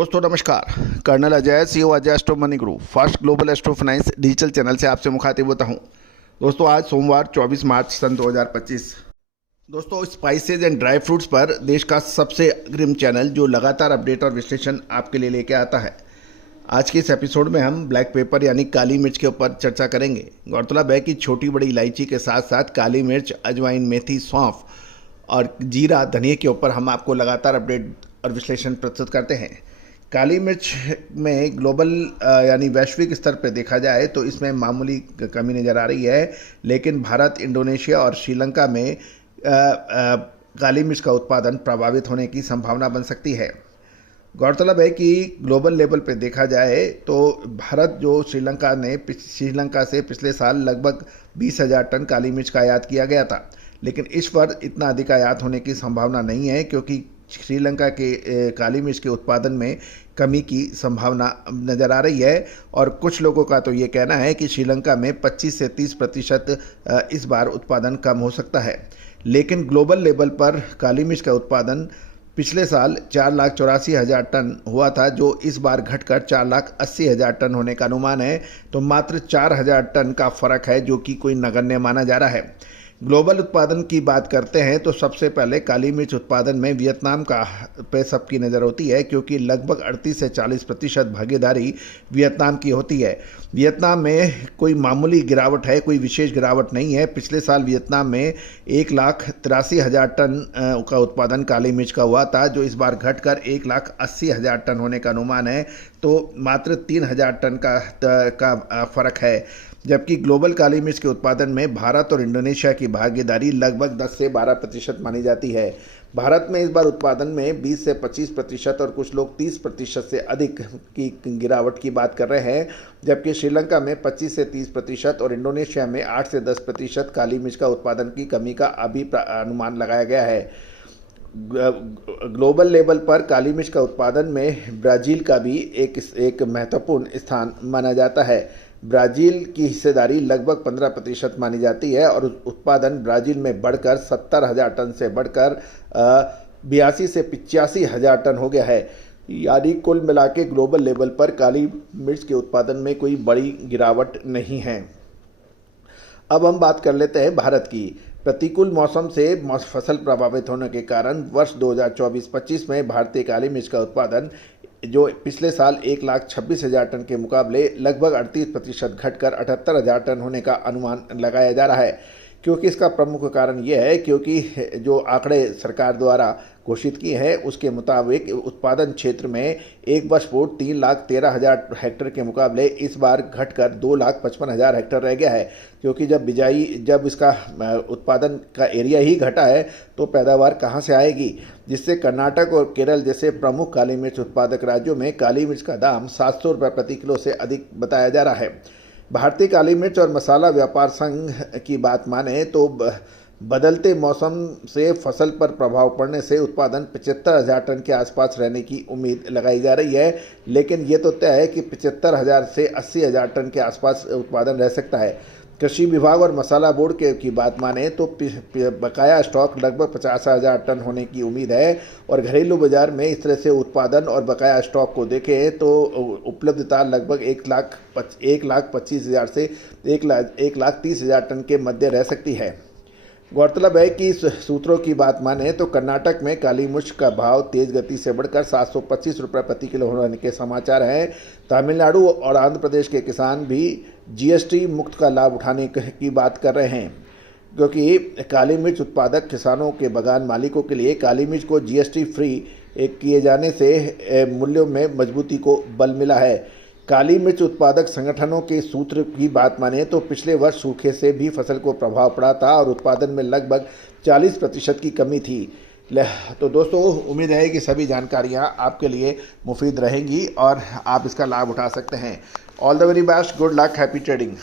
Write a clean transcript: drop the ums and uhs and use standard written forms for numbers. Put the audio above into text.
दोस्तों नमस्कार। Colonel Ajay, CEO Ajay astro money group first global astro finance digital channel से आपसे मुखातिब होता हूं। दोस्तों आज सोमवार 24 मार्च सन 2025। दोस्तों स्पाइसेज एंड ड्राई फ्रूट्स पर देश का सबसे अग्रिम चैनल जो लगातार अपडेट और विश्लेषण आपके लिए लेके आता है। आज के इस एपिसोड में हम ब्लैक पेपर यानी काली मिर्च के ऊपर चर्चा करेंगे। गौरतलब है कि छोटी बड़ी इलायची के साथ साथ काली मिर्च, अजवाइन, मेथी, सौंफ और जीरा, धनिया के ऊपर हम आपको लगातार अपडेट और विश्लेषण प्रस्तुत करते हैं। काली मिर्च में ग्लोबल यानी वैश्विक स्तर पर देखा जाए तो इसमें मामूली कमी नज़र आ रही है, लेकिन भारत, इंडोनेशिया और श्रीलंका में काली मिर्च का उत्पादन प्रभावित होने की संभावना बन सकती है। गौरतलब है कि ग्लोबल लेवल पे देखा जाए तो भारत जो श्रीलंका से पिछले साल लगभग 20,000 टन काली मिर्च का आयात किया गया था, लेकिन इस बार इतना अधिक आयात होने की संभावना नहीं है क्योंकि श्रीलंका के काली मिर्च के उत्पादन में कमी की संभावना नज़र आ रही है। और कुछ लोगों का तो ये कहना है कि श्रीलंका में 25 से 30% इस बार उत्पादन कम हो सकता है। लेकिन ग्लोबल लेवल पर काली मिर्च का उत्पादन पिछले साल 4,84,000 टन हुआ था, जो इस बार घटकर 4,80,000 टन होने का अनुमान है। तो मात्र 4,000 टन का फर्क है, जो कि कोई नगण्य माना जा रहा है। ग्लोबल उत्पादन की बात करते हैं तो सबसे पहले काली मिर्च उत्पादन में वियतनाम का पे सबकी नज़र होती है, क्योंकि लगभग 38 से 40% भागीदारी वियतनाम की होती है। वियतनाम में कोई मामूली गिरावट है, कोई विशेष गिरावट नहीं है। पिछले साल वियतनाम में 1,83,000 टन का उत्पादन काली मिर्च का हुआ था, जो इस बार घटकर 1,80,000 टन होने का अनुमान है। तो मात्र 3,000 टन का फर्क है। जबकि ग्लोबल काली मिर्च के उत्पादन में भारत और इंडोनेशिया की भागीदारी लगभग 10 से 12% मानी जाती है। भारत में इस बार उत्पादन में 20 से 25% और कुछ लोग 30% से अधिक की गिरावट की बात कर रहे हैं, जबकि श्रीलंका में 25 से 30% और इंडोनेशिया में 8 से 10% काली मिर्च का उत्पादन की कमी का अभी अनुमान लगाया गया है। ग्लोबल लेवल पर काली मिर्च का उत्पादन में ब्राज़ील का भी एक महत्वपूर्ण स्थान माना जाता है। ब्राज़ील की हिस्सेदारी लगभग 15% मानी जाती है और उत्पादन ब्राज़ील में बढ़कर 70,000 टन से बढ़कर 82 से 85,000 टन हो गया है। यानी कुल मिला के ग्लोबल लेवल पर काली मिर्च के उत्पादन में कोई बड़ी गिरावट नहीं है। अब हम बात कर लेते हैं भारत की। प्रतिकूल मौसम से फसल प्रभावित होने के कारण वर्ष 2024-25 में भारतीय काली मिर्च का उत्पादन जो पिछले साल 1,26,000 टन के मुकाबले लगभग 38% घटकर 78,000 टन होने का अनुमान लगाया जा रहा है। क्योंकि इसका प्रमुख कारण यह है क्योंकि जो आंकड़े सरकार द्वारा घोषित किए हैं उसके मुताबिक उत्पादन क्षेत्र में एक वर्ष पूर्व 3,13,000 हेक्टेयर के मुकाबले इस बार घटकर 2,55,000 हेक्टेयर रह गया है। क्योंकि जब इसका उत्पादन का एरिया ही घटा है तो पैदावार कहाँ से आएगी, जिससे कर्नाटक और केरल जैसे प्रमुख काली मिर्च उत्पादक राज्यों में काली मिर्च का दाम 700 रुपये प्रति किलो से अधिक बताया जा रहा है। भारतीय काली मिर्च और मसाला व्यापार संघ की बात माने तो बदलते मौसम से फसल पर प्रभाव पड़ने से उत्पादन 75,000 टन के आसपास रहने की उम्मीद लगाई जा रही है। लेकिन ये तो तय है कि 75,000 से 80,000 टन के आसपास उत्पादन रह सकता है। कृषि विभाग और मसाला बोर्ड की बात माने तो बकाया स्टॉक लगभग 50,000 टन होने की उम्मीद है। और घरेलू बाजार में इस तरह से उत्पादन और बकाया स्टॉक को देखें तो उपलब्धता लगभग 1,25,000 से 1,30,000 टन के मध्य रह सकती है। गौरतलब है कि सूत्रों की बात माने तो कर्नाटक में काली मिर्च का भाव तेज गति से बढ़कर 725 रुपये प्रति किलो होने के समाचार हैं। तमिलनाडु और आंध्र प्रदेश के किसान भी जीएसटी मुक्त का लाभ उठाने की बात कर रहे हैं, क्योंकि काली मिर्च उत्पादक किसानों के बागान मालिकों के लिए काली मिर्च को जीएसटी फ्री किए जाने से मूल्यों में मजबूती को बल मिला है। काली मिर्च उत्पादक संगठनों के सूत्र की बात माने तो पिछले वर्ष सूखे से भी फसल को प्रभाव पड़ा था और उत्पादन में लगभग 40% की कमी थी। तो दोस्तों उम्मीद है कि सभी जानकारियां आपके लिए मुफीद रहेंगी और आप इसका लाभ उठा सकते हैं। All the very best, good luck, happy trading.